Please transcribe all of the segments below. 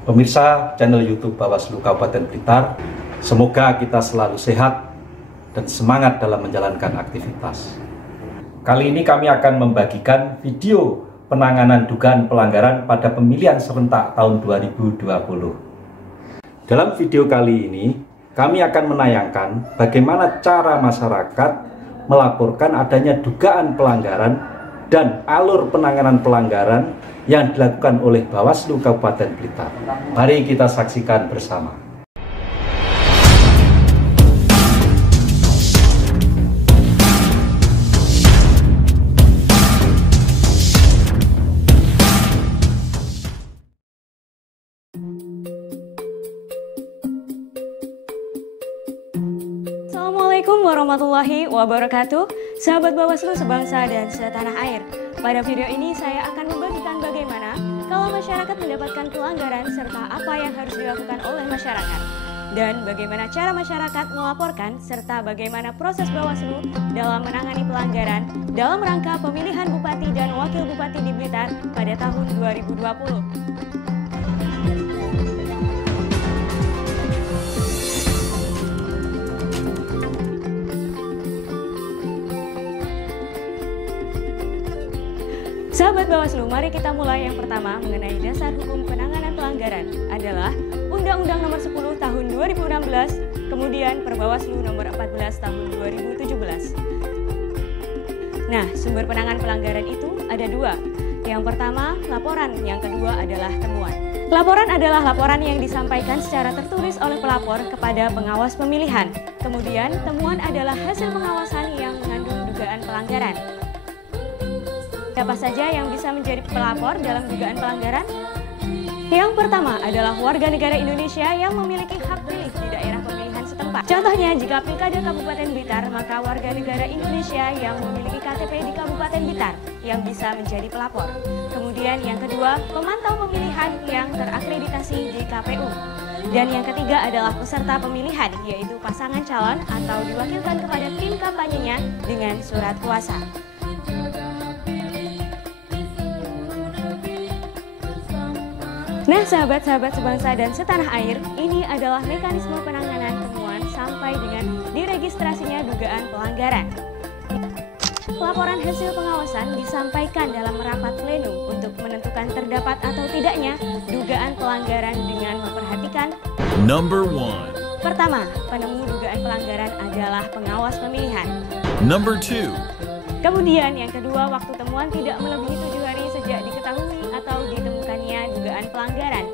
Pemirsa channel YouTube Bawaslu Kabupaten Blitar, semoga kita selalu sehat dan semangat dalam menjalankan aktivitas. Kali ini kami akan membagikan video penanganan dugaan pelanggaran pada pemilihan serentak tahun 2020. Dalam video kali ini, kami akan menayangkan bagaimana cara masyarakat melaporkan adanya dugaan pelanggaran dan alur penanganan pelanggaran yang dilakukan oleh Bawaslu Kabupaten Blitar. Mari kita saksikan bersama. Assalamualaikum warahmatullahi wabarakatuh, sahabat Bawaslu sebangsa dan setanah air. Pada video ini saya akan membagikan bagaimana kalau masyarakat mendapatkan pelanggaran serta apa yang harus dilakukan oleh masyarakat. Dan bagaimana cara masyarakat melaporkan serta bagaimana proses Bawaslu dalam menangani pelanggaran dalam rangka pemilihan Bupati dan Wakil Bupati di Blitar pada tahun 2020. Sahabat Bawaslu, mari kita mulai yang pertama mengenai dasar hukum penanganan pelanggaran adalah Undang-Undang Nomor 10 Tahun 2016, kemudian Perbawaslu Nomor 14 Tahun 2017. Nah, sumber penanganan pelanggaran itu ada dua. Yang pertama, laporan, yang kedua adalah temuan. Laporan adalah laporan yang disampaikan secara tertulis oleh pelapor kepada pengawas pemilihan. Kemudian, temuan adalah hasil pengawasan yang mengandung dugaan pelanggaran. Siapa saja yang bisa menjadi pelapor dalam dugaan pelanggaran? Yang pertama adalah warga negara Indonesia yang memiliki hak pilih di daerah pemilihan setempat. Contohnya, jika Pilkada Kabupaten Blitar, maka warga negara Indonesia yang memiliki KTP di Kabupaten Blitar yang bisa menjadi pelapor. Kemudian yang kedua, pemantau pemilihan yang terakreditasi di KPU. Dan yang ketiga adalah peserta pemilihan, yaitu pasangan calon atau diwakilkan kepada tim kampanyenya dengan surat kuasa. Nah, sahabat-sahabat sebangsa dan setanah air, ini adalah mekanisme penanganan temuan sampai dengan diregistrasinya dugaan pelanggaran. Laporan hasil pengawasan disampaikan dalam rapat pleno untuk menentukan terdapat atau tidaknya dugaan pelanggaran dengan memperhatikan Number 1. Pertama, penemu dugaan pelanggaran adalah pengawas pemilihan. Number 2. Kemudian yang kedua, waktu temuan tidak melebihi 7 hari sejak diketahui atau ditemukannya dugaan pelanggaran.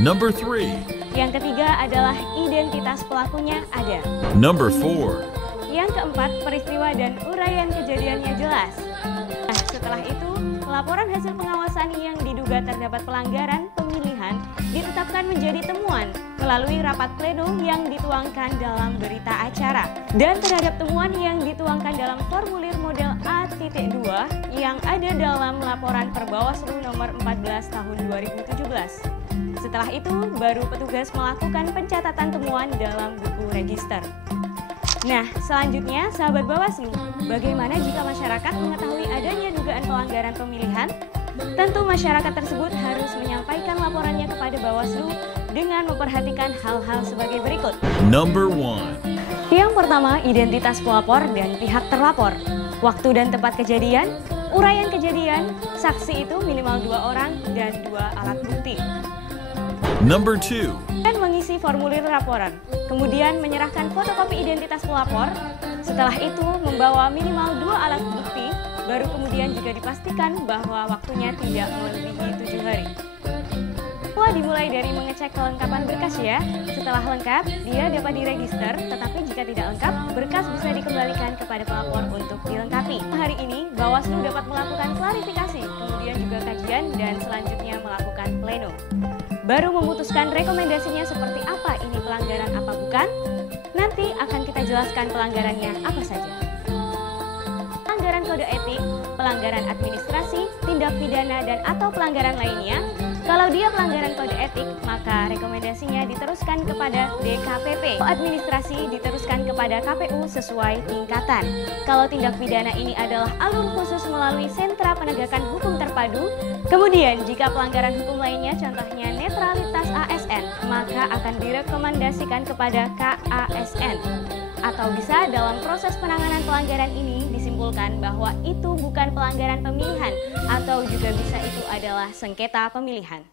Number 3. Yang ketiga adalah identitas pelakunya ada. Number 4. Yang keempat, peristiwa dan uraian kejadiannya jelas. Nah, setelah itu, laporan hasil pengawasan yang diduga terdapat pelanggaran pemilihan ditetapkan menjadi temuan melalui rapat pleno yang dituangkan dalam berita acara. Dan terhadap temuan yang dituangkan dalam formulir model A.2 yang ada dalam laporan Perbawaslu nomor 14 tahun 2017. Setelah itu, baru petugas melakukan pencatatan temuan dalam buku register. Nah, selanjutnya, sahabat Bawaslu, bagaimana jika masyarakat mengetahui adanya dugaan pelanggaran pemilihan? Tentu masyarakat tersebut harus menyampaikan laporannya kepada Bawaslu dengan memperhatikan hal-hal sebagai berikut. Number 1. Yang pertama, identitas pelapor dan pihak terlapor. Waktu dan tempat kejadian, uraian kejadian, saksi itu minimal 2 orang dan 2 alat bukti. Number 2. Dan mengisi formulir laporan. Kemudian menyerahkan fotokopi identitas pelapor. Setelah itu membawa minimal 2 alat bukti. Baru kemudian juga dipastikan bahwa waktunya tidak melebihi 7 hari. Dimulai dari mengecek kelengkapan berkas ya. Setelah lengkap, dia dapat diregister, tetapi jika tidak lengkap, berkas bisa dikembalikan kepada pelapor untuk dilengkapi. Hari ini, Bawaslu dapat melakukan klarifikasi, kemudian juga kajian, dan selanjutnya melakukan pleno. Baru memutuskan rekomendasinya seperti apa ini pelanggaran apa bukan, nanti akan kita jelaskan pelanggarannya apa saja. Pelanggaran kode etik, pelanggaran administrasi, tindak pidana, dan atau pelanggaran lainnya. Kalau dia Jika pelanggaran kode etik, maka rekomendasinya diteruskan kepada DKPP. Administrasi diteruskan kepada KPU sesuai tingkatan. Kalau tindak pidana ini adalah alur khusus melalui sentra penegakan hukum terpadu, kemudian jika pelanggaran hukum lainnya contohnya netralitas ASN, maka akan direkomendasikan kepada KASN. Atau bisa dalam proses penanganan pelanggaran ini disimpulkan bahwa itu bukan pelanggaran pemilihan atau juga bisa itu adalah sengketa pemilihan.